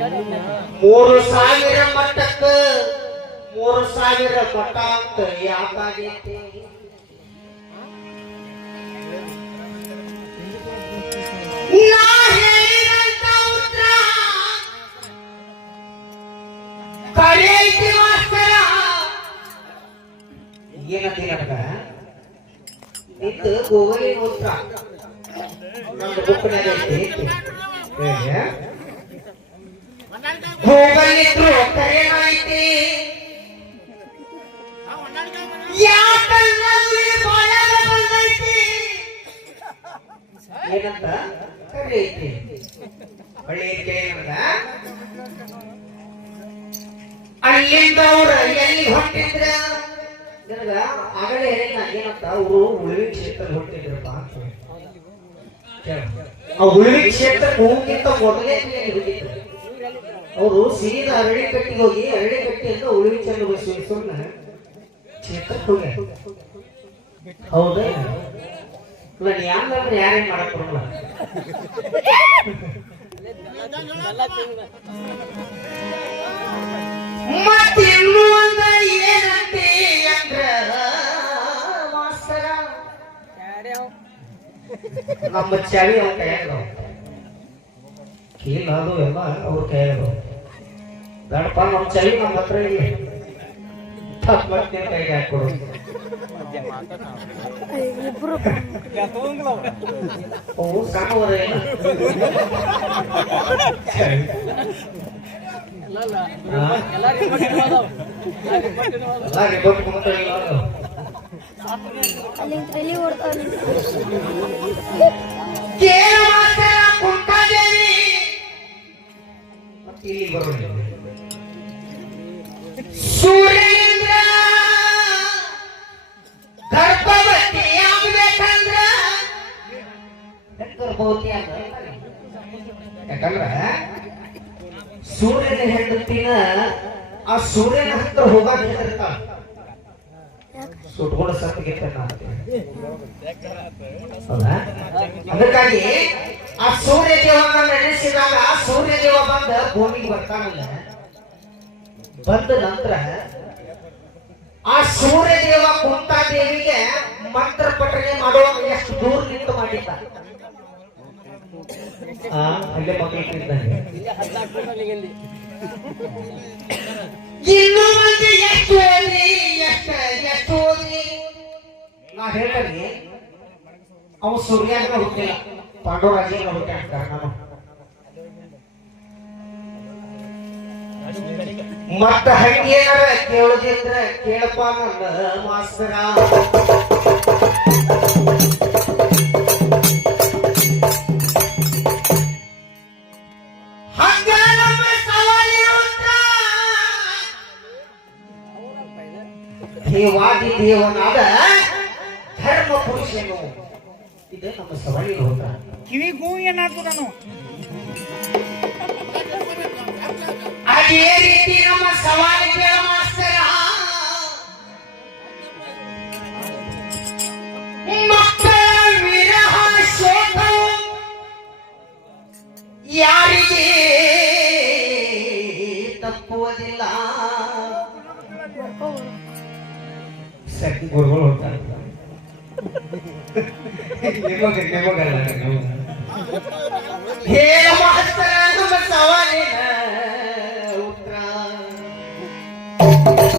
3000 ಮಟ್ಟಕ್ಕ 3000 ಮಟ್ಟ ಅಂತ ಯಾಕಾಗೈತಿ? ನಾ ಹೇಳಿದಂತ ಉತ್ತರ ಕರೆಯೈತಿ ಮಾಸ್ತರ. ಏನಂತೀರಪ್ಪ ನಿಂದು ಗೋಗಲಿ ಉತ್ತರ ನಮ್ದು ಬುಕ್ನಾಗ ಐತಿ. ಹೋಗಲಿದ್ರು ಕರೆಯೈತಿ ಏನಂತ ಕರೆಯೈತಿ. ಒಳ್ಳೆ ಅಲ್ಲಿಂದ ಅವ್ರ ಎಲ್ಲಿ ಹೊಂಟಿದ್ರ ನಿನಗ ಆಗಲೇ ಹೇಳಿಲ್ಲ ಏನಂತ ಅವರು ಉಳಿವಿ ಕ್ಷೇತ್ರ ಹೊಂಟಿದ್ರಪ್ಪ ಅಂತ. ಆ ಉಳಿವಿ ಕ್ಷೇತ್ರ ಹೋಗಿಂತ ಮೊದಲೇ ಹೋಗಿದ್ರು ಅವರು. ಸೀದಾ ಅರಳಿಕಟ್ಟಿಗೆ ಹೋಗಿ ಅರಳಿಕಟ್ಟಿಯಿಂದ ಉಳಿವಿ ಚಂದ್ರಬಸವೇಶ್ವರನ ಕ್ಷೇತ್ರಕ್ಕೆ ಹೋಗ್ಯಾರ. ಹೌದಾ? ಇಲ್ಲ ಯಾರಂದ್ರೆ ಯಾರೇನ್ ಮಾಡಕ್ ಬರಲ್ಲ. ಮತ್ತಿನ್ನು ಅಂದ ಏನಂತೆ ಅಂದ್ರ ಮಾಸ್ತರ ನಮ್ಮ ಚಾವಿ ಅವ್ರ ಕೈಯಾಗ ಕೀಲ್ ಅದು ಎಲ್ಲ ಅವ್ರ ಕೈಯಾಗ ಬೇಡಪ್ಪ. ನಮ್ಮ ಚಾವಿ ನಮ್ಮ ಹತ್ರ ಇಲ್ಲ, ಮತ್ತೆ ಕೈಗೆ ಹಾಕೊಡು. ಓ ಸಣ್ಣವರ ಇಲ್ಲಿ ಬರೋಣ. ಸೂರ್ಯೇಂದ್ರ ಗರ್ಭವತಿ ಆಗ್ಬೇಕಂದ್ರ ಗರ್ಭವತಿ ಯಾಕಂದ್ರ ಸೂರ್ಯನ ಹೆಂಡತಿನ ಆ ಸೂರ್ಯನ ಹತ್ರ ಹೋಗಾಕ ಹೆದರ್ತಾಳ. ಸುಟ್ಕೊಂಡು ಸತ್ತಿಗೆ ಹೌದಾ? ಅದಕ್ಕಾಗಿ ಆ ಸೂರ್ಯ ದೇವನ ನಡೆಸಿದಾಗ ಸೂರ್ಯ ದೇವ ಬಂದ ಭೂಮಿಗೆ ಬರ್ತಾನಲ್ಲ. ಬಂದ ನಂತರ ಆ ಸೂರ್ಯ ದೇವ ಕುಂತಾ ದೇವಿಗೆ ಮಂತ್ರ ಪಠನೆ ಮಾಡುವಾಗ ಎಷ್ಟು ದೂರ ನಿಂತು ಮಾಡಿದ್ದ. ಅಲ್ಲೇ ಮಕ್ಕಳಿದ್ದಾನೆ. ಇನ್ನು ಮಂದಿ ಎಷ್ಟು ಓದಿ ಎಷ್ಟು ಓದಿ ನಾ ಹೇಳ್ತೀನಿ. ಅವ ಸೂರ್ಯನ ಹುಟ್ಟಿಲ್ಲ, ಪಾಂಡವರಾಜನ ಹುಟ್ಟಿ ಅಂತಾರೆ. ನಾನು ಮತ್ತ ಹಂಗೇನಾರ ಕೇಳುದಿದ್ರ ಕೇಳಪ್ಪ ನನ್ನ ಮಾಸ್ತರ. ಹಂಗ ನಮ್ಮ ಸವಾಲಿನ ಉತ್ತರ ದೇವಾದಿ ದೇವನಾದ ಧರ್ಮ ಪುರುಷನು. ಇದೇ ನಮ್ಮ ಸವಾಲಿನ ಉತ್ತರ. ಕಿವಿಗೂ ಏನಾಗ್ತದ ನಾನು ಅದೇ ರೀತಿ ನಮ್ಮ ಸವಾಲಿಗೆ ಮಾಸ್ತರ ಮಕ್ಕಳ ವಿರಹ ಶೋಕವು ಯಾರಿಗೆ ತಪ್ಪುವುದಿಲ್ಲ. ಸರಿ ಗುರುಗಳು ಹೋಗ್ತಾರೆ. ಹೇಳ ಮಾಸ್ತರ